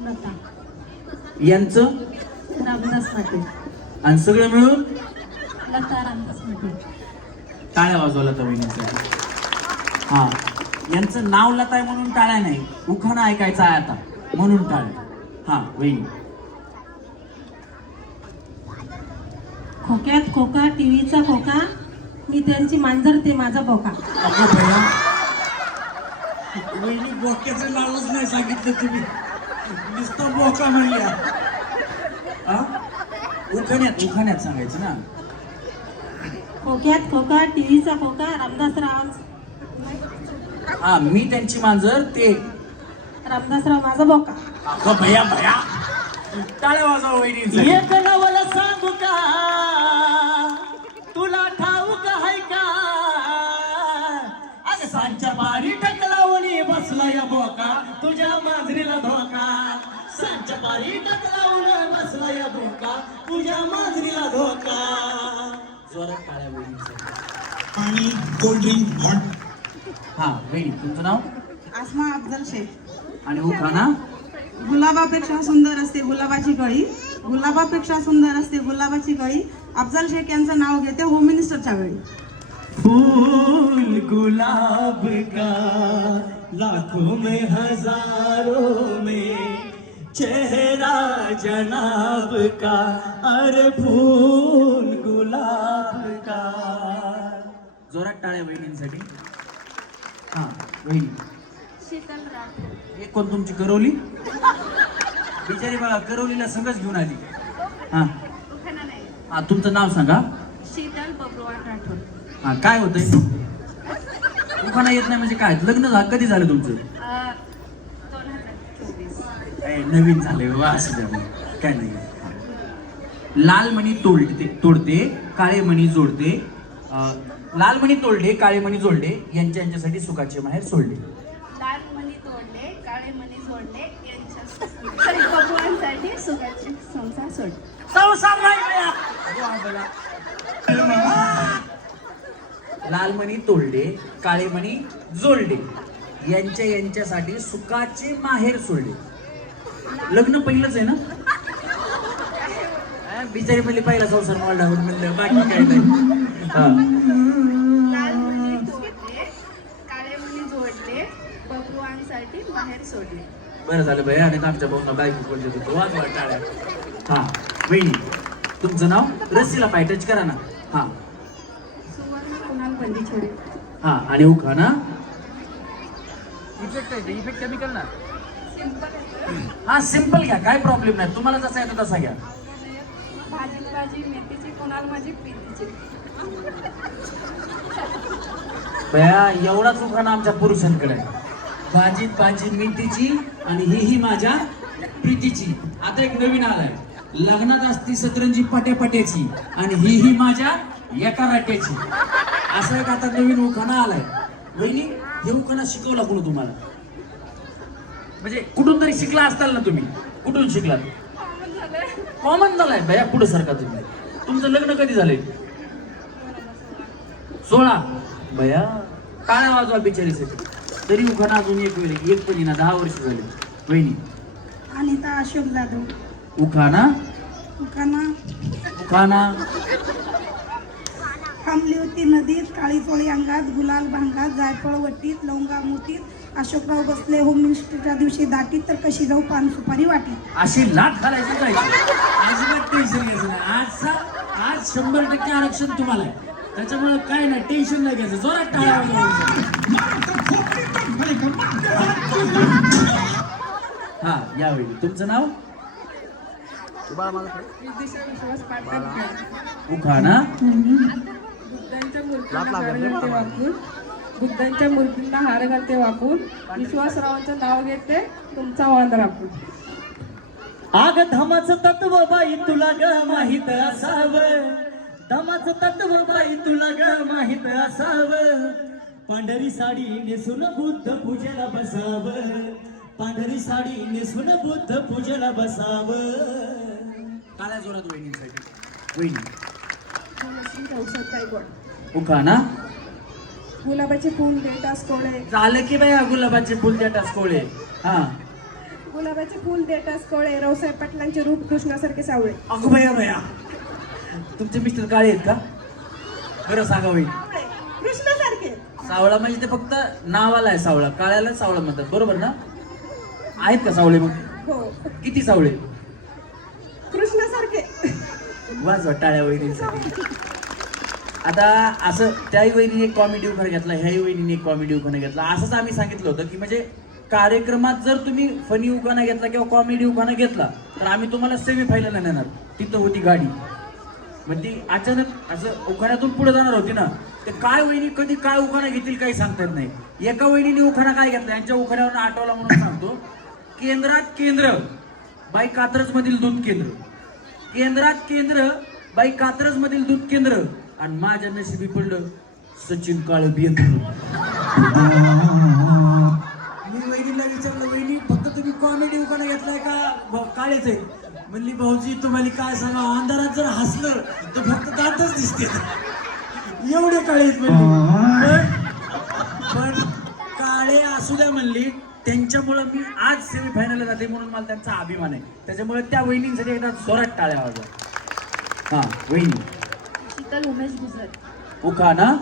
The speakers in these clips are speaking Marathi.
लता यांचं रामदास पाटील आणि सगळं मिळून लता रामदास पाटील. टाळ्या वाजवल्या तर वहिनींसाठी. हा, यांचं नाव लता आहे म्हणून टाळ्या नाही, उखाणा ऐकायचा आहे आता म्हणून टाळ्या. हा वहिनी. खोक्यात खोका टीव्हीचा खोका, मी त्यांची मांजर ते माझा बोका. अगं भैया, वहिनी बोक्याचं नावच नाही सांगितलं तुम्ही, नुसतं बोका म्हणल्या. हा, उखाण्यात उखाण्यात सांगायचं ना. खोक्यात खोका टीव्हीचा खोका रामदासराव. हा, मी त्यांची मांजर ते रामदासराव माझा बोका. अगं भैया भैया, टाळ्या वाजवा वहिनी. एक नवल सांगू का तुला ठाऊक आहे का, अगं सांच्या पारी टकलावणी बसला या बोका, तुझ्या मांजरीला धोका. सांच्या पारी टकलावून बसला या बोका, तुझ्या मांजरीला धोका. जोरात टाळ्या वहिनीसाठी. पाणी कोल्ड ड्रिंक हॉट. हा वहिनी, तुमचं नाव आसमा अफजल शेख. आणि उखाणा. गुलाबापेक्षा सुंदर असते गुलाबाची कळी, गुलाबापेक्षा सुंदर असते गुलाबाची कळी. अफजल शेख यांचं नाव घेते होम मिनिस्टरच्या वेळी. फूल गुलाब का लाखों में हजारों में चेहरा जनाब का, अरे फूल गुलाब का. जोरात टाळ्या वहिनींसाठी. हा वहिनी. शीतल राठोड. हे कोण तुमची करवली? बिचारी बघा करवलीला संगच घेऊन आली. हा हा, तुमचं नाव सांगा. शीतल बबरुवान राठोड. हा, काय होतंय? उखाणा येत नाही म्हणजे काय? लग्न कधी झालं तुमचं? 2024. नवीन झाले बाबा, असं द्या मग. काय नाही. लाल मणी तोडते काळे मणी जोडते, लाल मणी तोडले काळे मणी जोडले, यांच्यासाठी सुखाचे माहेर सोडले. लाल मणी तोडले काळे मणी जोडले, यांच्या भगवानसाठी सुखाचे संसार सोडले. संसार नाही बाया. लाल मणी तोडले काळे मणी जोडले, यांच्यासाठी सुखाचे माहेर सोडले. लग्न पहिलंच आहे ना? बिचारी पहिली पहिला संसार मोडला म्हणलं, बाकी काय नाही. हा. लाल मणी तोडले काळे मणी जोडले, भगवानसाठी माहेर सोडले. बरं झालं भैया, आणि आमच्या भाऊंना बायको बोलले होतो. वाजवा टाळ्या. हा वहिनी, तुमचं नाव. रस्सीला पाय टच करा ना. हा सुवर्ण कुणाल बंदीछोडे. हा, आणि उखाणा. इफेक्ट कमी कर ना. हा सिंपल घ्या, काय प्रॉब्लेम नाही. तुम्हाला जसा येतो तसा घ्या. भाजी मेथीची कुणाल माझी प्रीतीची. भैया, एवढाच उखाणा आमच्या पुरुषांकडे आहे. भाजी मिठीची आणि ही माझ्या प्रीतीची. आता एक नवीन आलाय, लग्नात असती सतरंजी पट्याची आणि ही माझ्या एका राट्याची. असं एक आता नवीन उखाणा आलाय. वहिनी, हे उखाणा शिकवला कोण तुम्हाला? म्हणजे कुठून तरी शिकला असताल ना तुम्ही? कुठून शिकलात? कॉमन झालाय भैया. पुढे सारखा तुम्ही. तुमचं लग्न कधी झालंय? 16. भैया, टाळ्या वाजवा बिचारीसाठी. तरी उखाणा अजून एक पण येईना. 10 वर्ष झाले. वहिनी. अनिता अशोक जाधव. उखाणा. उखाणा. थांबली होती नदीत काळी चोळी अंगात, गुलाल भांगात, जायफळ वटीत, लवंगा मुठीत. अशोकराव बसले होम मिनिस्टरच्या दिवशी दाटीत, तर कशी जाऊ पान सुपारी वाटीत. अशी लाट घालायची काय? अजिबात टेन्शन घ्यायचं नाही. आज 100% आरक्षण तुम्हाला आहे, त्याच्यामुळे काय नाही, टेन्शन नाही घ्यायचं. जोरात टाळ्या हा यावेळी. तुमचं नाव. उखाणा. बुद्धांच्या मूर्तींना हार घालते वाकून, विश्वासरावांचं नाव घेते तुमचा वांद राखून. आग धमाचं तत्व बाई तुला ग माहित असावं, धमाचं तत्व बाई तुला ग माहित असावं. पांढरी साडी नेसून बुद्ध पूजेला बसावं, पांढरी साडी नेसून बुद्ध पूजेला बसावं. काळ्या जोरात वहिनींसाठी. वहिनी. उखाणा. गुलाबाचे फूल देतास कोळे. झालं की बाया गुलाबाचे फुल देतास कोळे. हा. गुलाबाचे फुल देटास कोळे रावसाहेब पाटलांचे रूप कृष्णासारखे सावळे. अगं भया भया, तुमचे मिस्टर काळे आहेत का? खरं सांगा होईल. कृष्णासारखे. सावळा म्हणजे ते फक्त नावाला आहे सावळा, काळ्याला सावळा म्हणतात, बरोबर ना? आहेत का सावळे मग? हो. किती सावळे? कृष्णासारखे. वाजवा टाळ्या वहिनींसाठी. आता असं त्याही वहिनीने एक कॉमेडी उखाणा घेतला, ह्याही वहिनीने एक कॉमेडी उखाणा घेतला. असंच आम्ही सांगितलं होतं की म्हणजे कार्यक्रमात जर तुम्ही फनी उखाणा घेतला किंवा कॉमेडी उखाणा घेतला तर आम्ही तुम्हाला सेमी फायनलला नेणार. तिथं होती गाडी, मग ती अचानक असं उखाण्यातून पुढे जाणार होती ना, ते काय वहिनी कधी काय उखाणा घेतील काही सांगता येत नाही. एका वहिनीने उखाणा काय घेतला, यांच्या उखाण्यावर आठवला म्हणून सांगतो. केंद्रात केंद्र बाई कात्रज मधील दूध केंद्र, केंद्रात केंद्र बाई कात्रज मधील दूध केंद्र, आणि माझ्या नशिबी पडलं सचिन काळे बियंत्र. मी वहिनीला विचारलं, वहिनी फक्त तुम्ही कॉमेडी उखाणा घेतलाय का काळेच आहे? म्हणली भाऊजी तुम्हाला काय सांगा, अंधारात जर हसलं तर फक्त दातच दिसते, एवढे काळे आहेत म्हणली. पण काळे असू द्या म्हणली, त्यांच्यामुळं मी आज सेमीफायनलला जाते म्हणून मला त्यांचा अभिमान आहे. त्याच्यामुळे त्या वहिनींसाठी एकदा जोरात टाळ्या वाजवा. हा वहिनी. शीतल उमेश गुजर. उखाणा.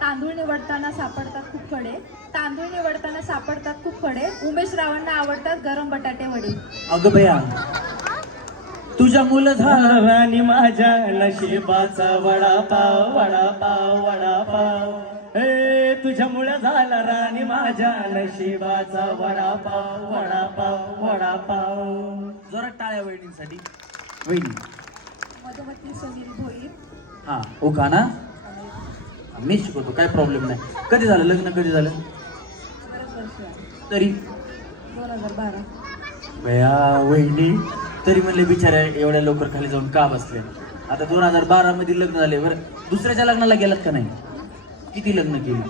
तांदूळ निवडताना सापडतात खूप खडे, तांदूळ निवडताना सापडतात खूप खडे, उमेश रावांना आवडतात गरम बटाटे वडे. अगं बया, तुझ्या मुलं झालं राणी माझ्या नशिबाचा वडापाव वडापाव वडापाव, हे तुझ्यामुळे झाला राणी माझ्या नशिबाचा वडापाव वडापाव वडापाव. जरा टाळ्या वहिनींसाठी. वहिनी. मधुमती सुनील भोईर. हा उखाणा मी शिकवतो, काय प्रॉब्लेम नाही. कधी झालं लग्न, कधी झालं? बरेच वर्ष. तरी 2012. बया वहिनी तरी म्हणले बिचाऱ्या एवढ्या लवकर खाली जाऊन का बसले. आता 2012 मध्ये लग्न झाले. बरं दुसऱ्याच्या लग्नाला गेलात का नाही? किती लग्न केली?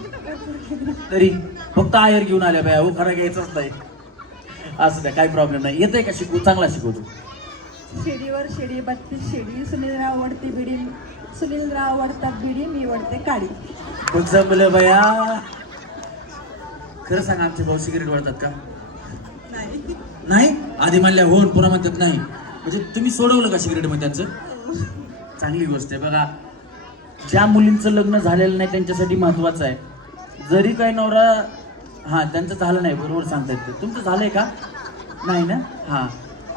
तरी फक्त आयर घेऊन आल्या बया, उखाणा घ्यायचाच नाही. असं द्या, काही प्रॉब्लेम नाही. येतंय का शिकवू? चांगला शिकवतो. शेडीवर शेडी 32 शेडी, सुनीलराव वडती बिडी, सुनीलराव वडतात बिडी, मी वडते काडी. बघ जमलं बया. खरं सांगा, आमचे भाऊ सिगरेट वाढतात का? नाही. आधी म्हणल्या होऊन पुन्हा म्हणतात नाही. म्हणजे तुम्ही सोडवलं का सिगरेट मध्ये त्यांचं? चांगली गोष्ट आहे. बघा, ज्या मुलींचं लग्न झालेलं नाही त्यांच्यासाठी महत्वाचं आहे. जरी काही नवरा हा त्यांचं झालं नाही, बरोबर सांगतायत ते. तुमचं झालंय का? नाही ना? हा,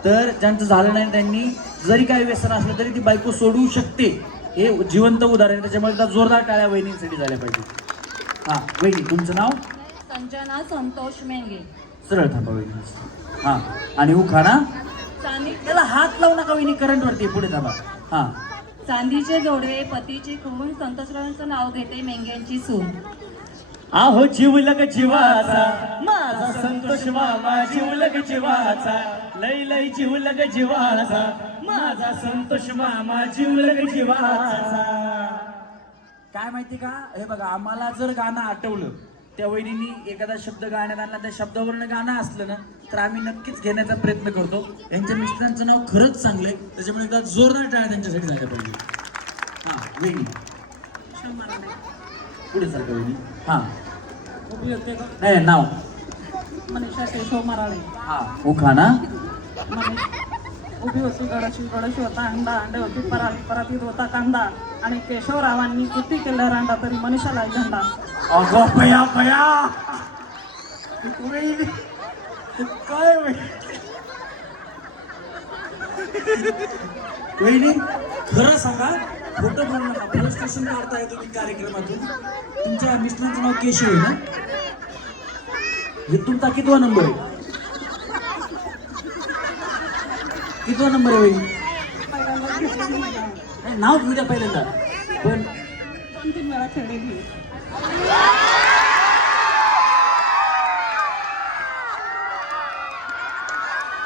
तर ज्यांचं झालं नाही त्यांनी जरी काही व्यसन असलं तरी ती बायको सोडवू शकते. हे जिवंत उदाहरण आहे. त्याच्यामुळे एकदा जोरदार टाळ्या वहिनींसाठी झाल्या पाहिजे. हा वहिनी, तुमचं नाव? संजना संतोष मेंगे. सरळ थांबा वहिनी. हा, आणि उखाणा. त्याला हात लावू नका वहिनी, करंट वरती. पुढे थांबा. हा. चांदीचे जोडवे पतीची खून, संतोषरावांचं नाव घेते मेंग्यांची सून. आहो जीवलग जीवाचा माझा संतोष मामा, जीवलग जीवाचा लय लय जीवलग जीवाचा माझा संतोष मामा, जीवलग जीवाचा. काय माहिती का, हे बघा, आम्हाला जर गाणं आठवलं, त्या वहिनींनी एखादा शब्द गाण्यात आणला, त्या शब्दावरनं गाणं असलं ना तर आम्ही नक्कीच घेण्याचा प्रयत्न करतो. यांच्या मिस्टरांचं नाव खरंच चांगलं आहे, त्याच्यामुळे एकदा जोरदार टाळ्या त्यांच्यासाठी झाल्या पाहिजे. हा वहिनी. पुढे सारखं वहिनी. हा नाही नाव. मनीषा केशव मराळे. हा उखाणा. उभी होती गडाशी, गडाशी होता अंडा, अंडे होती पराती, परातीत होता कांदा, आणि केशवरावांनी किती केलं रांडा तरी मनीषाला झंडा. अगो बया बया, काय वहिनी खरं सांगा, खोटं बोलू नका. पोलीस स्टेशन काढताय तुम्ही कार्यक्रमातून. तुमच्या मिस्टरांचं नाव केशव आहे ना? हे तुमचा कितवा नंबर आहे? कितवा नंबर आहे वहिनी? नाही, नाव घेऊ द्या पहिल्यांदा. पण 3 वेळा खेळलेली.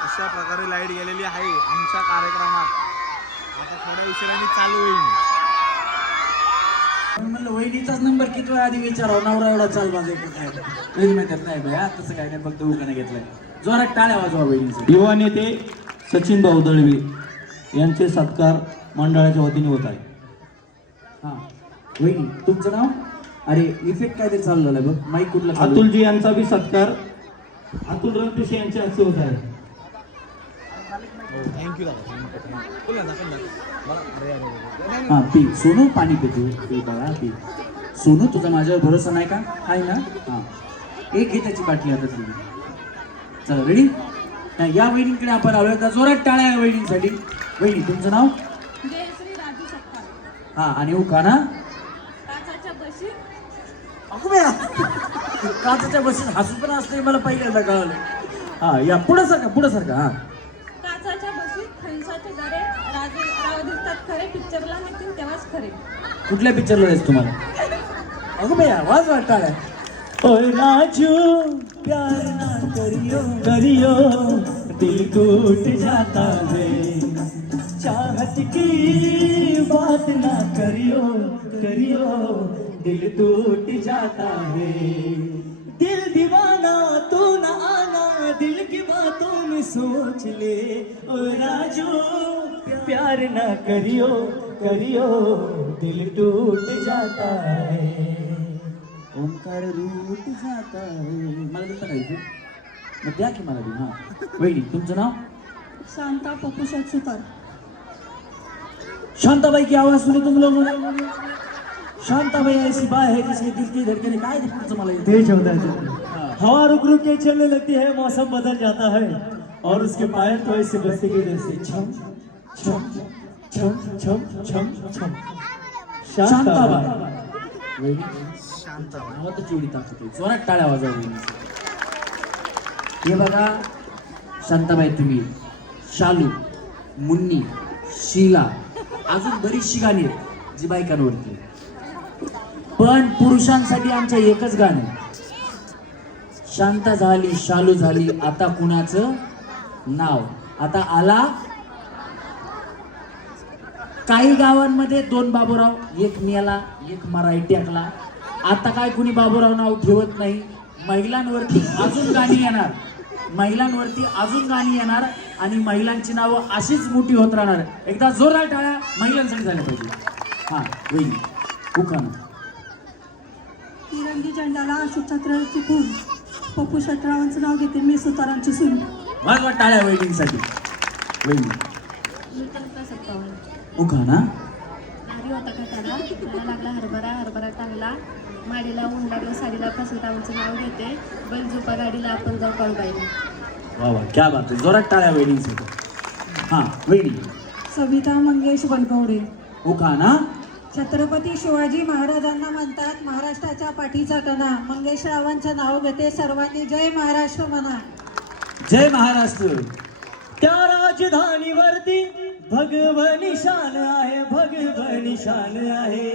अशा प्रकारे लाईट गेलेली आहे आमच्या कार्यक्रमात. आता थोड्या उशिराने चालू होईल. म्हणलं वहिनीचाच नंबर किती वेळा आधी विचारावं, नवरा एवढा चाल वाजायचं काय? वहिनी म्हणतात नाही भैया तसं काय नाही, फक्त उखाणा घेतलाय. जोरात टाळ्या वाजवा वहिनीसाठी. युवा नेते सचिन भाऊ दळवी यांचे सत्कार मंडळाच्या वतीने होत आहे. हा वहिनी, तुमचं नाव? अरे इफेक्ट काय ते चालू झालं बघ, माईक कुठला? अतुलजी यांचा बी सत्कार अतुल रणपिसे यांच्या हस्ते होत आहे. थँक्यू दादा थँक्यू. बोल ना दाखव ना. मला अरे अरे अरे. हा पी सोनू पाणी पितो पी बाळा पी. सोनू तुझा माझ्यावर भरोसा नाही का? आहे ना? हा एक घे त्याची बाटली आता तुम्ही. चला रेडी. या वहिनींकडे आपण आलोय का? जोरात टाळ्या या वहिनींसाठी. वहिनी तुमचं नाव? जयश्री राजू सपकाळ. हा आणि उखाणा? काचाच्या बशी अगो बया काचाच्या बसीत हसू पण असते मला पहिल्यांदा कळलं. हा या पुढं सारखा हा. काचाच्या बशीत फणसाचे गरे राव दिसतात खरे. पिक्चरला नेतील तेव्हाच खरे. कुठल्या पिक्चरला जायचं तुम्हाला? अगो बया वाज टाळ्या. ओए राजू प्यार ना करियो करियो दिल टूट जाता है चाहत की बात ना करियो करियो दिल टूट जाता है दिल दीवाना तू ना आना दिल की बातों में सोच ले ओए राजू प्यार ना करियो करियो दिल टूट जाता है ओंकार रूट जाता है. मला देता नाही इथे? मग द्या की मला दे. हा वहिनी तुमचं नाव? शांता पपुषात सुतार. शांताबाई की आवाज सुने तुम लोगों ने. शांताबाई ऐसी बात है जिसके दिल की धड़कने काय ते पुढचं मला येतं. तेज होता है हवा रुक रुक के चलने लगती है मौसम बदल जाता है और उसके पायल तो ऐसे बजते कि जैसे छम छम छम छम छम छम. शांताबाई वहिनी नावात एवढी ताकद आहे. जोरात टाळ्या वाजवा वहिनी. हे बघा शांताबाई तुम्ही शालू मुन्नी शीला अजून बरीचशी गाणी आहेत जी बायकांवरती. पण पुरुषांसाठी आमचं एकच गाणं. शांता झाली शालू झाली आता कुणाचं नाव. आता आला काही गावांमध्ये 2 बाबूराव, एक मेला एक मराई टेकला. आता काय कुणी बाबूराव नाव ठेवत नाही. महिलांवरती अजून गाणी येणार. महिलांवरती अजून गाणी येणार आणि महिलांची नावं अशीच मोठी होत राहणार. एकदा जोरदार टाळ्या महिलांसाठी झाल्या पाहिजे. हा वहिनी उखाणा. तिरंगी झेंडाला अशोक चक्राची खून. पप्पू शेटरावांचं नाव घेते मी सुतारांची सून. वाजवा टाळ्या वहिनींसाठी. वहिनी उखाणा. भारी होता का त्याला त्याला लागला हरभरा हरभरा टांगला. माडीला ऊन लागलं साडीला फसवतांचं नाव घेते. बैलझोपा गाडीला आपण जाऊ कळबाईला. वा वा क्या बात आहे. जोरात टाळ्या वहिनींसाठी. हा वहिनी सविता मंगेश बनकवडे. उखाणा. छत्रपती शिवाजी महाराजांना म्हणतात महाराष्ट्राच्या पाठीचा कणा. मंगेशरावांचं नाव घेते सर्वांनी जय महाराष्ट्र म्हणा. जय महाराष्ट्र. त्या राजधानीवरती भगव निशान आहे भगव निशान आहे.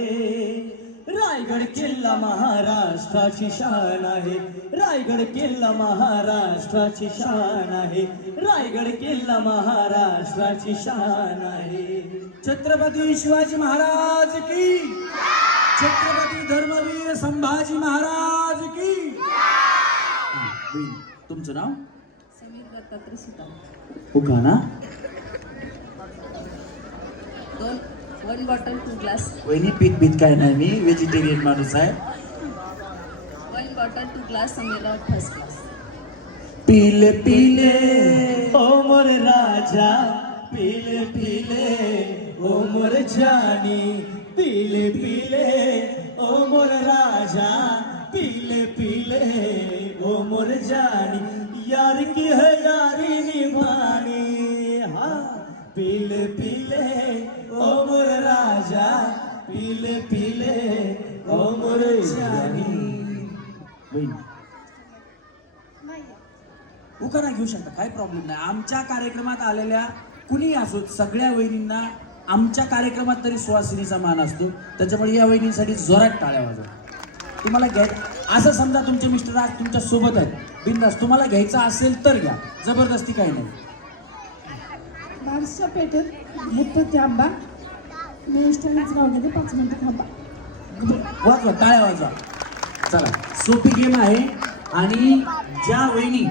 रायगड किल्ला महाराष्ट्राची शान आहे. रायगड किल्ला महाराष्ट्राची शान आहे. रायगड किल्ला महाराष्ट्राची शान आहे. छत्रपती शिवाजी महाराज की. छत्रपती धर्मवीर संभाजी महाराज की. हा, वहिनी, तुमचं नाव? समीर दत्तात्रय सुतार. उखाणा. 1 बॉटल 2 ग्लास. वहिनी पीत काय नाही मी व्हेजिटेरियन माणूस आहे. 1 बॉटल 2 ग्लास समीरराव फर्स्ट क्लास. पीले पीले ओ मोर राजा पीले पीले ओ मोर जानी पीले पीले ओ मोर राजा पीले पीले ओ मोर जानी यार की है यारी निभानी. हाँ पीले पीले ओ मोर राजा पीले पीले ओ मोर जानी. उखाणा घेऊ शकता काय प्रॉब्लेम नाही. आमच्या कार्यक्रमात आलेल्या कुणी असो सगळ्या वहिनींना आमच्या कार्यक्रमात तरी सुवासिनीचा मान असतो. त्याच्यामुळे या वहिनींसाठी जोरात टाळ्या वाजवा. तुम्हाला घ्याय असं समजा तुमचे मिस्टर आज तुमच्या सोबत आहेत बिंदास तुम्हाला घ्यायचं असेल तर घ्या. जबरदस्ती काही नाही. बारशा पेठेत घेतो आंबा. मी इष्टांचं नाव घेते 5 मिनिटं थांबा. वाजवा टाळ्या वाजवा. चला सोपी गेम आहे आणि ज्या वहिनी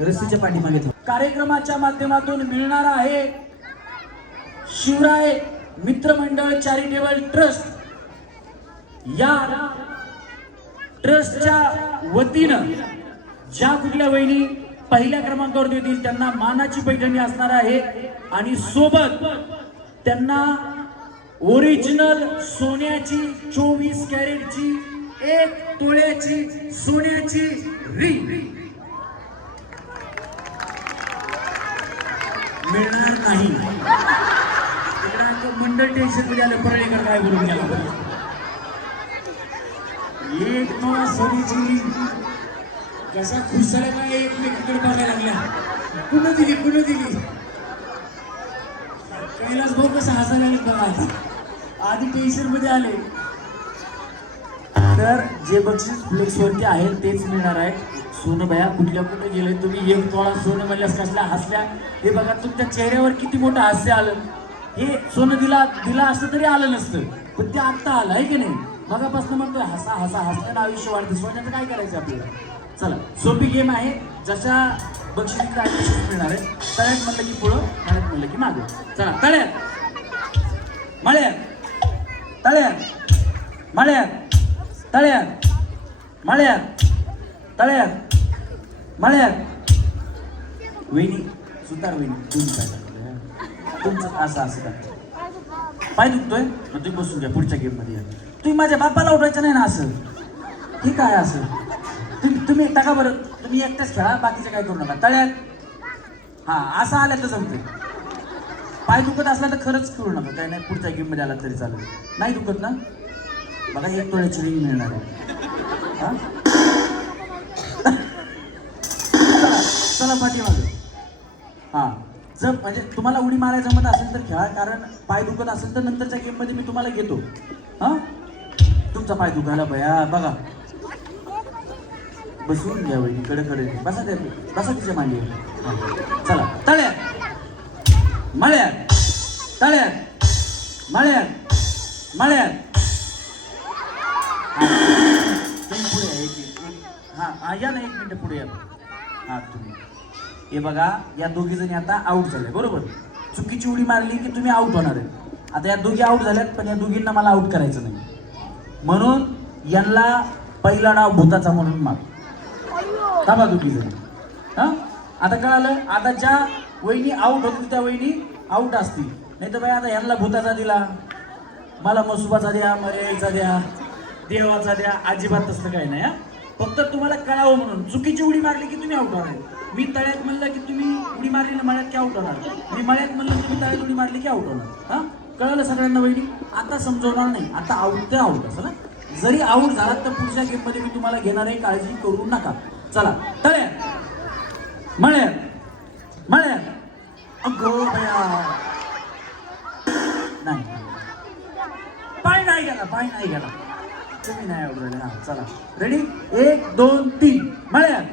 रस्त्याच्या पाठीमागे कार्यक्रमाच्या माध्यमातून मिळणार आहे शिवराय मित्रमंडळ चॅरिटेबल ट्रस्ट. या ट्रस्टच्या वतीनं ज्या कुठल्या वहिनी पहिल्या क्रमांकावरती येतील त्यांना मानाची पैठणी असणार आहे आणि सोबत त्यांना ओरिजिनल सोन्याची 24 कॅरेटची 1 तोळ्याची सोन्याची रिंग मिळणार नाही. मंडळ टेन्शन मध्ये आलं, परळीकर काय बोलून गेला. 1 तोळा सोन्याची रिंग कसा खुश झाला का एकमेकीकडे बघायला लागल्या. कुणं दिली कैलास भाऊ कसं हसायला लागले बघा. आधी टेन्शन मध्ये आले. तर जे बक्षीस फ्लेक्स वरती आहे तेच मिळणार आहे. सोनं भया कुठल्या कुठे गेले तुम्ही. 1 तोळा सोनं म्हणल्यास कसल्या हसल्या. हे बघा तुमच्या चेहऱ्यावर किती मोठं हास्य आलं. हे सोनं दिला असतं तरी आलं नसतं, पण ते आत्ता आलं आहे की नाही. मगापासून म्हणतोय हसा हसल्यानं आयुष्य वाढते. सोन्याचं काय करायचं आपल्याला. चला सोपी गेम आहे. जशा बक्षीस मिळणार आहे. तळ्यात म्हणलं की पुढं, तळ्यात म्हणलं की मागं. चला तळ्यात मळ्यात तळ्यात मळ्यात तळ्यात मळ्यात तळ्यात मळ्यात. वहिनी सुतार वहिनी तुमचं असं का पाय दुखतोय मग तुम्ही बसून घ्या. पुढच्या गेम मध्ये तुम्ही माझ्या बापाला उठवायचं नाही ना असं. ठीक आहे असं तुम्ही टाका बरं. तुम्ही एकटाच खेळा, बाकीचं काय करू नका. तळ्यात हा असं आलं तर जमते. पाय दुखत असला तर खरंच खेळू नका. काय नाही पुढच्या गेम मध्ये आला तरी चालेल. नाही दुखत ना बघा 1 तोळ्याची रिंग मिळणार आहे. चला पाठीमागे. हा जर म्हणजे तुम्हाला उडी मारायला जमत असेल तर खेळा, कारण पाय दुखत असेल तर नंतरच्या गेम मध्ये मी तुम्हाला घेतो. हा तुमचा पाय दुखायला बया बघा. बसून घ्या वहिनी कडे बसा तिच्या मांडी. चला तळ्यात मळ्यात तळ्यात मळ्यात मळ्यात. तुम्ही पुढे हा या ना 1 मिनिट पुढे या. हा तुम्ही हे बघा या दोघी जणी आता आऊट झाल्या बरोबर. चुकीची उडी मारली की तुम्ही आऊट होणार आहे. आता या दोघी आऊट झाल्यात, पण या दोघींना मला आऊट करायचं नाही, म्हणून यांना पहिला नाव भूताचा म्हणून मार. थांबा दोघी जणी. हा आता कळालं. आता ज्या वहिनी आऊट होती त्या वहिनी आऊट असतील. नाही तर बाई आता यांना भूताचा दिला, मला मसुबाचा द्या, मर्यादेचा द्या, देवाचा द्या. अजिबात तसं काही नाही. हा फक्त तुम्हाला कळावं म्हणून. चुकीची उडी मारली की तुम्ही आऊट होणार. मी तळ्यात म्हणलं की तुम्ही उडी मारली ना मळ्यात की आऊट होणार. मी मळ्यात म्हणलं तुम्ही तळ्यात उडी मारली की आऊट होणार. हा कळलं सगळ्यांना वहिनी. आता समजवणार नाही. आता आऊट ते आऊट असं ना. जरी आऊट झाला तर पुढच्या गेम मध्ये मी तुम्हाला घेणार आहे, काळजी करू नका. चला तळ्यात मळ्यात मळ्यात. अगो बया नाही पाय नाही गेला तुम्ही नाही आवडले. हा चला रेडी 1 2 3 मळ्यात.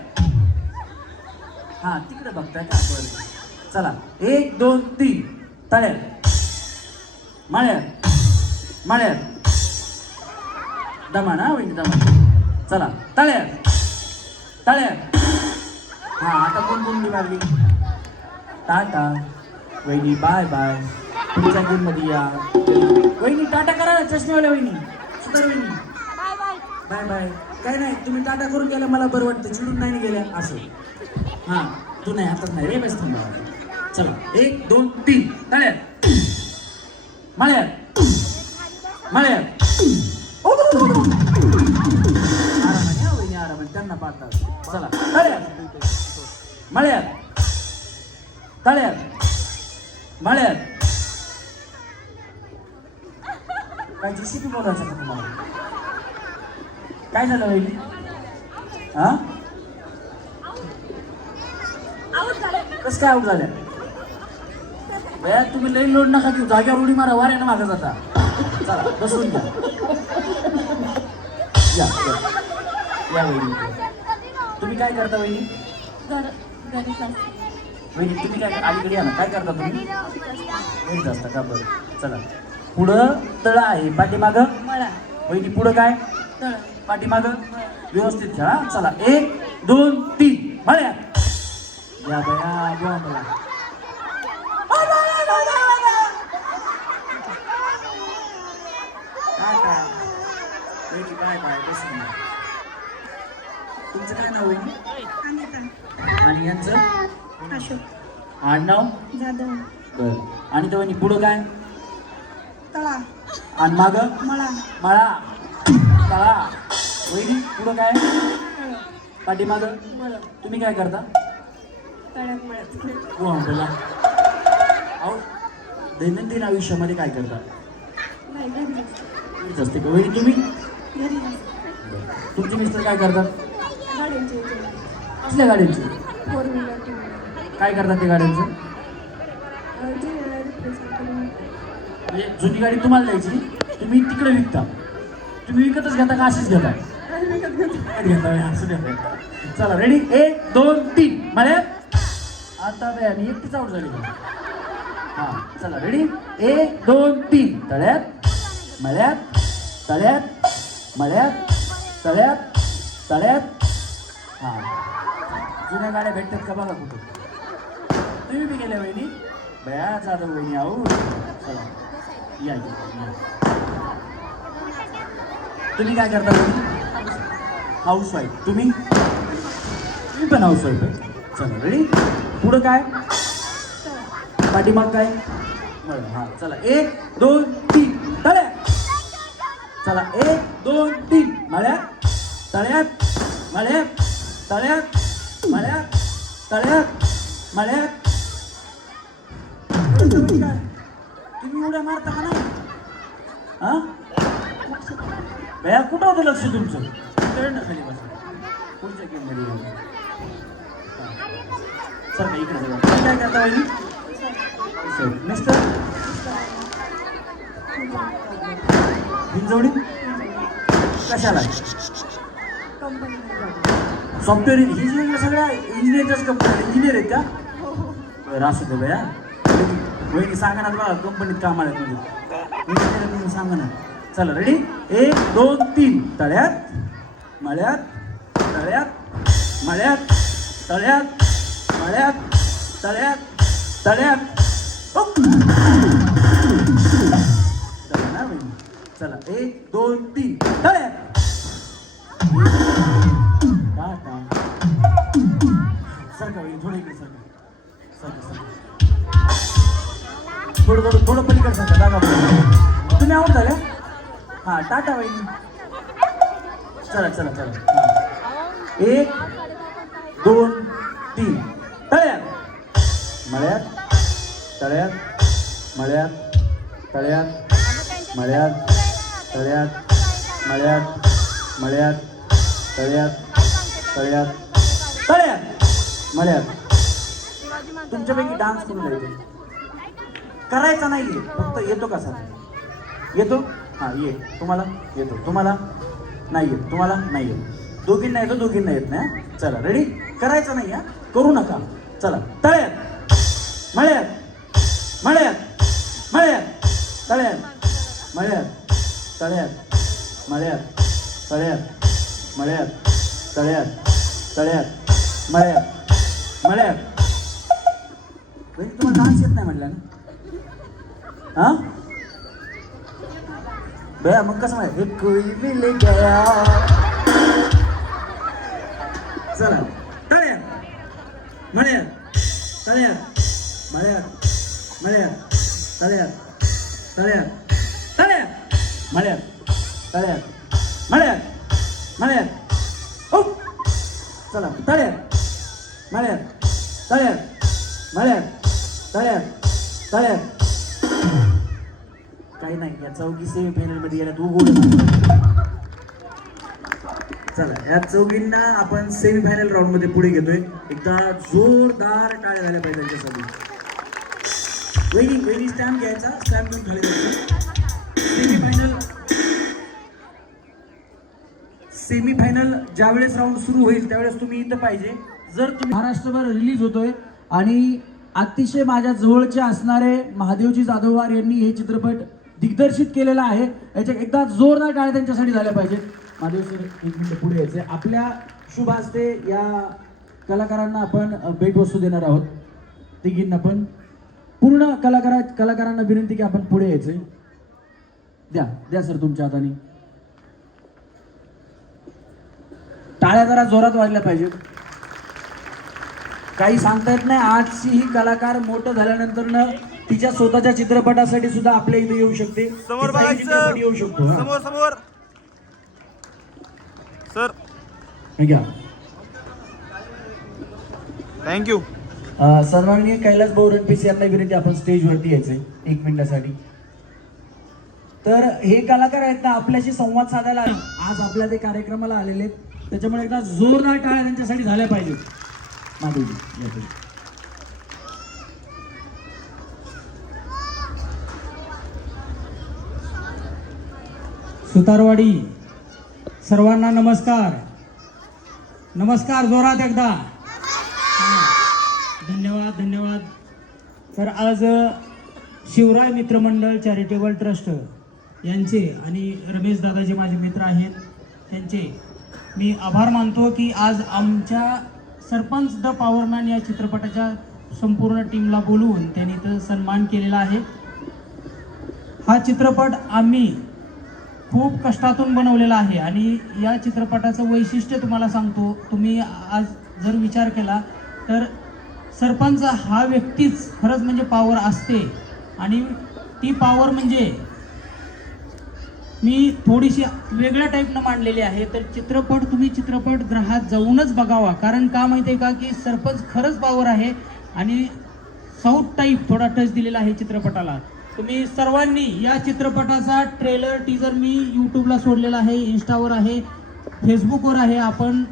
हा तिकडे बघताय का. चला 1 2 3 तळ्यात मळ्यात मळ्यात. दमा ना वहिनी दमा. चला तळ्यात तळ्यात. हा आता कोण मारली. टाटा वहिनी बाय बाय. पुढच्या गेम मध्ये या वहिनी. टाटा करा चष्मेवाल्या वहिनी सुतार वहिनी बाय बाय. काय नाही तुम्ही टाटा करून गेल्या मला बरं वाटतं. चिडून नाही गेल्या असं. हा तू नाही हातात नाही रे बस थांबा. चला 1 2 3 तळ्यात मळ्यात मळ्यात. आरामाने वहिनी आरामाने त्यांना पाहतात. चला तळ्यात मळ्यात तळ्यात मळ्यात. काय जेसीबी बोलायचं का तुम्हाला. काय झालं वहिनी. हा कसं काय आऊट झाल्या बया. तुम्ही लई लोड नका घेऊ. जाग्यावर उडी मारा, वाऱ्यानं मागं जाता. चला बसून घ्या. या वहिनी. तुम्ही काय करता वहिनी. वहिनी तुम्ही काय अलीकडे या ना. काय करता तुम्ही. घरीच असता का. बरं चला. पुढं तळ आहे, पाठीमागं वहिनी. पुढं काय तळ, पाठीमागं. व्यवस्थित खेळा. चला 1 2 3 मळ्यात. या बया बोला मला. काय काय बसून तुमचं काय नाव आहे? अनिता आणि यांचं अशोक आडनाव? जाधव बर. आणि तेव्हा पुढं काय? तळा आणि माग? मळा मळा. तळा. वहिनी पुढं काय? पाठीमाग? तुम्ही काय करता? तळ्यात मळ्यात हो बोला. अहो दैनंदिन आयुष्यामध्ये काय करता? नाही घरीच असते. घरीच असते का? वहिनी तुम्ही? घरी असते. तुमचे मिस्टर काय करतात? गाड्यांचे कसल्या गाड्यांचे? 4 व्हीलर 2 व्हीलर काय करतात ते गाड्यांचं? रिप्लेसमेंट करून म्हणजे जुनी गाडी तुम्हाला द्यायची, तुम्ही तिकडे विकता. तुम्ही विकतच घेता का अशीच घेता? विकत घेता. असं द्या. चला रेडी 1 2 3 मळ्यात. आता आणि एकटीच आउट झाली. हा चला रेडी 1 2 3 तळ्यात मळ्यात तळ्यात मळ्यात तळ्यात तळ्यात. हा जुन्या गाड्या भेटतात का बघा कुठं. तुम्ही बी गेल्या वहिनी? बया जाधव वहिनी आहो. चला या या. तुम्ही काय करता वहिनी? हाऊसवाईफ. तुम्ही? तुम्ही पण हाऊसवाईफ आहे. चला रेडी पुढं काय? पाठीमाग काय? बरं हां चला 1 2 3 तळ्यात. चला 1 2 3 मळ्यात तळ्यात मळ्यात तळ्यात मळ्यात तळ्यात मळ्यात. तुम्ही उड्या मारता का नाही? हा बया कुठं होतं लक्ष तुमचं? कळलं ना खाली बसा. पुढच्या गेममध्ये सर का इकडे जाऊ. काय करता वहिनी? मिस्टर हिंजवडी कशाला? Software engineering. सगळ्या इंजिनिअरच्याच कंपनी इंजिनियर आहेत का? बरं असू दे बया. वहिनी सांगा ना बघा कंपनीत कामाला आहेत म्हणजे इंजिनिअरिंग सांगा ना. चला रेडी 1 2 3 तळ्यात मळ्यात तळ्यात मळ्यात तळ्यात मळ्यात तळ्यात तळ्यात. चला ना वहिनी. चला 1 2 3 तळ्यात. टाटा. सरका वहिनी थोडं इकडे सरका. सरका सरका. थोडं थोडं थोडं पलीकडे सरका. दादा तुम्ही आवड झाल्या? हां टाटा वहिनी. चला चला चला. 1 2 3 तळ्यात मळ्यात तळ्यात मळ्यात तळ्यात मळ्यात तळ्यात मळ्यात मळ्यात तळ्यात तळ्यात तळ्यात मळ्यात. तुमच्यापैकी डान्स कोणाला येतो? करायचा नाहीये फक्त येतो कसा? येतो? हां ये. तुम्हाला येतो? तुम्हाला नाही येत? तुम्हाला नाही येत? दोघींना येतो दोघींना येत नाही. चला रेडी करायचं नाही. हा करू नका. चला तळ्यात मळ्यात मळ्यात मळ्यात तळ्यात मळ्यात तळ्यात मळ्यात तळ्यात मळ्यात तळ्यात तळ्यात मळ्यात मळ्यात. म्हणजे तुम्हाला डान्स येत नाही म्हटलं ना? हां भैया मग कसं माहिती? कोई मिल गया. चला तळ्यात मळ्यात तळ्यात मळ्यात मळ्यात तळ्यात तळ्यात तळ्यात मळ्यात तळ्यात मळ्यात मळ्यात. हो चला तळ्यात मळ्यात तळ्यात मळ्यात तळ्यात तळ्यात. काही नाही या चौघी सेमीफायनल मध्ये गेल्या. तू गोड. चला या चौघींना आपण सेमीफायनल राऊंड मध्ये पुढे घेतोय. एकदा जोरदार टाळ्या झाल्या पाहिजे त्यांच्यासाठी. वहिनी वहिनी स्टॅम्प घ्यायचा. स्टॅम्प घेऊन खाली सेमीफायनल ज्यावेळेस राऊंड सुरू होईल त्यावेळेस तुम्ही इथं पाहिजे. जर तुम्ही महाराष्ट्रभर रिलीज होतोय आणि अतिशय माझ्या जवळचे असणारे महादेवजी जाधववार यांनी हे चित्रपट दिग्दर्शित केलेला आहे. याच्या एकदा जोरदार टाळ्या त्यांच्यासाठी झाल्या पाहिजेत. महादेव सर एक मिनिट पुढे यायचे. आपल्या शुभ हस्ते या कलाकारांना आपण भेटवस्तू देणार आहोत. तिघींना पण पूर्ण कलाकारांना विनंती की आपण पुढे यायचे. द्या द्या सर तुमच्या हाताने. टाळ्या जरा जोरात वाजल्या पाहिजेत. काही सांगता येत नाही. आजची ही कलाकार मोठं झाल्यानंतर न तिच्या स्वतःच्या चित्रपटासाठी सुद्धा आपल्या इथे येऊ शकते. समोर तिचा एक चित्रपट बघायचं. येऊ शकतो. हा. समोर समोर सर. हे घ्या. थँक्यू. सन्माननीय कैलास भाऊ रणपिसे यांना विनंती, आपण स्टेजवरती यायचंय 1 मिनिटासाठी. तर हे कलाकार आहेत ना, आपल्याशी संवाद साधायला आज आपल्या ते कार्यक्रमाला आलेले आहेत, त्याच्यामुळे एकदा जोरदार टाळ्या त्यांच्यासाठी झाल्या पाहिजेत. माधुरी या पुढे. सुतारवाडी सर्वांना नमस्कार. नमस्कार जोरात एकदा. धन्यवाद धन्यवाद. तर आज शिवराय मित्रमंडळ चॅरिटेबल ट्रस्ट यांचे आणि रमेश दादाजी माझे मित्र आहेत, त्यांचे मी आभार मानतो की आज आमच्या सरपंच द पॉवरमॅन या चित्रपटाच्या संपूर्ण टीमला बोलवून त्यांनी तर सन्मान केलेला आहे. हा चित्रपट आम्ही खूप कष्टातून बनवलेला आहे आणि या चित्रपटाचं वैशिष्ट्य तुम्हाला सांगतो. तुम्ही आज जर विचार केला तर सरपंच हा व्यक्तीच खरंच म्हणजे पॉवर असते आणि ती पॉवर म्हणजे मी थोडीशी वेगळ्या टाईपनं मांडलेली आहे. तर तुम्ही चित्रपटगृहात जाऊनच बघावा, कारण का माहिती आहे का की सरपंच खरंच पॉवर आहे आणि साऊथ टाईप थोडा टच दिलेला आहे चित्रपटाला. तुम्ही सर्वांनी या चित्रपटाचा ट्रेलर टीजर मी यूट्यूबला सोडलेला आहे, इंस्टावर आहे, फेसबुकवर आहे. आपण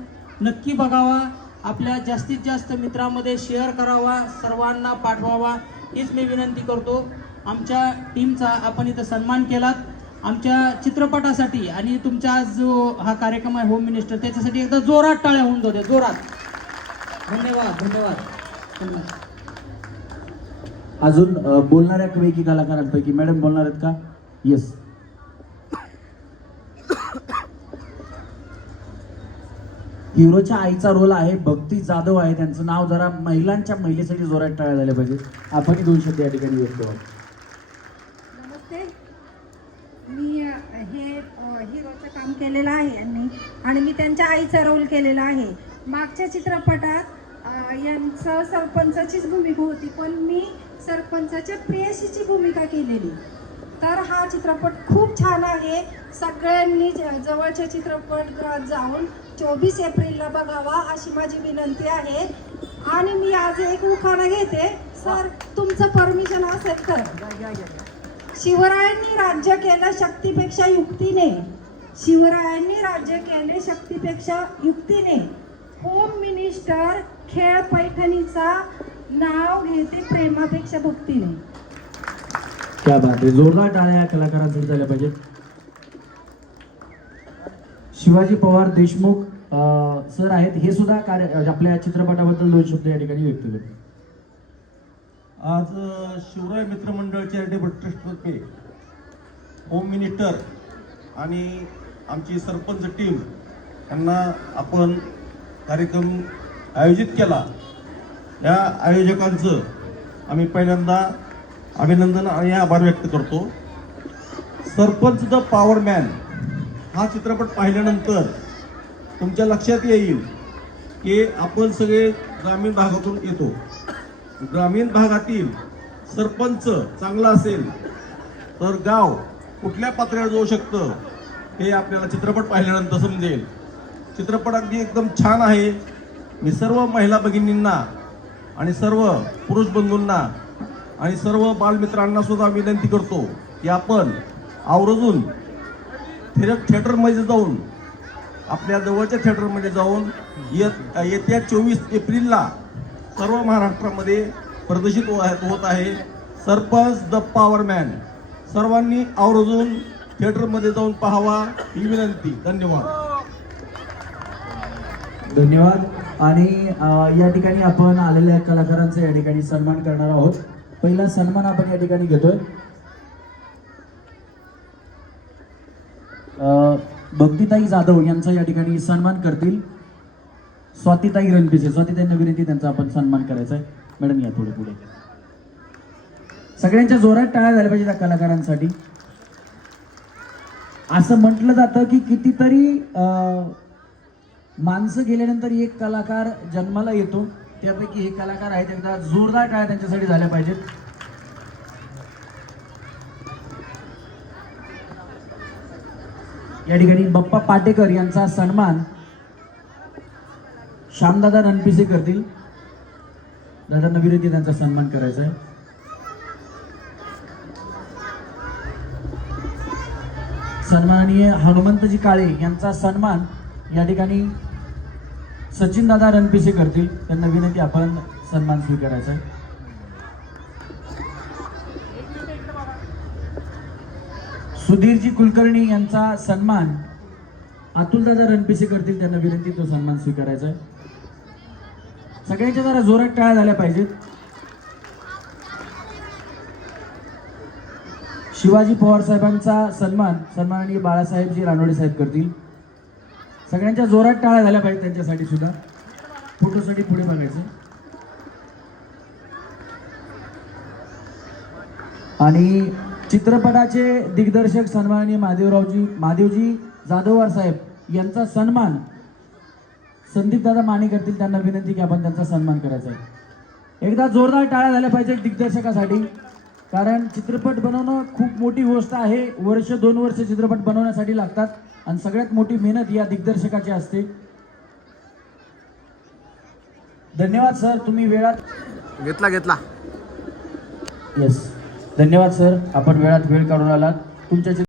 नक्की बघावा, आपल्या जास्तीत जास्त मित्रांमध्ये शेअर करावा, सर्वांना पाठवावा हीच मी विनंती करतो. आमच्या टीमचा आपण इथं सन्मान केलात आमच्या चित्रपटासाठी आणि तुमचा जो हा कार्यक्रम आहे होम मिनिस्टर त्याच्यासाठी एकदा जोरात टाळ्या होऊन जाऊ द्या, जोरात. धन्यवाद धन्यवाद. अजून बोलणाऱ्या पैकी कलाकारांपैकी मॅडम बोलणार आहेत का? येस. हिरोच्या आईचा रोल आहे भक्ती जाधव आहे, त्यांचं नाव जरा महिलेसाठी जोरात टाळ्या झाल्या पाहिजे. आपणही 2 शब्द या ठिकाणी व्यक्त व्हा. नमस्ते. मी हे हिरोचं काम केलेलं आहे आणि मी त्यांच्या आईचा रोल केलेला आहे. मागच्या चित्रपटात यांचं सरपंचाचीच भूमिका होती, पण मी सरपंचाच्या प्रेयसीची भूमिका केलेली. तर हा चित्रपट खूप छान आहे. सगळ्यांनी जवळच्या चित्रपटगृहात जाऊन 24 एप्रिलला बघावा अशी माझी विनंती आहे. आणि मी आज एक उखाणा घेते सर, तुमचं परमिशन असेल तर. शिवरायांनी राज्य केलं शक्तीपेक्षा युक्तीने, शिवरायांनी राज्य केले शक्तीपेक्षा युक्तीने, होम मिनिस्टर खेळ पैठणीचा नाव घेते प्रेमापेक्षा भक्तीने. क्या बात आहे. जोरदार टाळ्या कलाकारांसाठी झाल्या पाहिजेत. शिवाजी पवार देशमुख सर आहेत, हे सुद्धा आपल्या चित्रपटाबद्दल 2 शब्द या ठिकाणी व्यक्त करतात. आज शिवराय मित्रमंडळ चॅरिटेबल ट्रस्टतर्फे होम मिनिस्टर आणि आमची सरपंच टीम यांना आपण कार्यक्रम आयोजित केला. या आयोजकांचं आम्ही पहिल्यांदा अभिनंदन आणि आभार व्यक्त करतो. सरपंच द पॉवरमॅन हा चित्रपट पाहिल्यानंतर तुमच्या लक्षात येईल की आपण सगळे ग्रामीण भागातून येतो. ग्रामीण भागातील सरपंच चांगला असेल तर गाव कुठल्या पातळीवर जाऊ शकतं हे आपल्याला चित्रपट पाहिल्यानंतर समजेल. चित्रपट अगदी एकदम छान आहे. मी सर्व महिला भगिनींना आणि सर्व पुरुष बंधूंना आणि सर्व बालमित्रांना सुद्धा विनंती करतो की आपण आवर्जून थिएटरमध्ये जाऊन आपल्या जवळच्या थिएटरमध्ये जाऊन येत्या 24 एप्रिलला सर्व महाराष्ट्रामध्ये प्रदर्शित होत आहे सरपंच द पॉवरमॅन. सर्वांनी आवर्जून थिएटरमध्ये जाऊन पाहावा ही विनंती. धन्यवाद. धन्यवाद. आणि या ठिकाणी आपण आलेल्या कलाकारांचा या ठिकाणी सन्मान करणार आहोत. पहिला सन्मान आपण या ठिकाणी घेतोय भक्तिताई जाधव यांचा या ठिकाणी सन्मान करतील स्वातीताई रणपिसे. स्वातीताईंना विनंती त्यांचा आपण सन्मान करायचा आहे. मॅडम या थोडे पुढे. सगळ्यांच्या जोरात टाळ्या झाल्या पाहिजे त्या कलाकारांसाठी. असं म्हटलं जातं की कितीतरी माणसं गेल्यानंतर एक कलाकार जन्माला येतो, त्यापैकी हे कलाकार आहेत. एकदा जोरदार टाळ्या त्यांच्यासाठी झाल्या पाहिजेत. या ठिकाणी बाप्पा पाटेकर यांचा सन्मान श्यामदादा रणपिसे करतील. दादांना विनंती त्यांचा सन्मान करायचा आहे. सन्माननीय हनुमंतजी काळे यांचा सन्मान या ठिकाणी सचिन दादा रणपिसे करतील. त्यांना विनंती आपण सन्मान स्वीकारायचा आहे. सुधीरजी कुलकर्णी यांचा सन्मान अतुल दादा रणपिसे करतील. त्यांना विनंती तो सन्मान स्वीकारायचा आहे. सगळ्यांच्या जरा जोरात टाळ्या झाल्या पाहिजेत. शिवाजी पवार साहेबांचा सन्मान सन्माननीय बाळासाहेबजी रानोडे साहेब करतील. सगळ्यांच्या जोरात टाळ्या झाल्या पाहिजेत त्यांच्यासाठी सुद्धा. फोटोसाठी पुढे बघायचं. आणि चित्रपटाचे दिग्दर्शक सन्माननीय महादेवजी जाधववार साहेब यांचा सन्मान संदीप दादा माने करतील. त्यांना विनंती की आपण त्यांचा सन्मान करायचा आहे. एकदा जोरदार टाळ्या झाल्या पाहिजे दिग्दर्शकासाठी, कारण चित्रपट बनवणं खूप मोठी गोष्ट आहे. वर्ष 2 वर्ष चित्रपट बनवण्यासाठी लागतात आणि सगळ्यात मोठी मेहनत या दिग्दर्शकाची असते. धन्यवाद सर, तुम्ही वेळात घेतला येस धन्यवाद सर, आपण वेळात वेळ काढून आलात. तुमच्या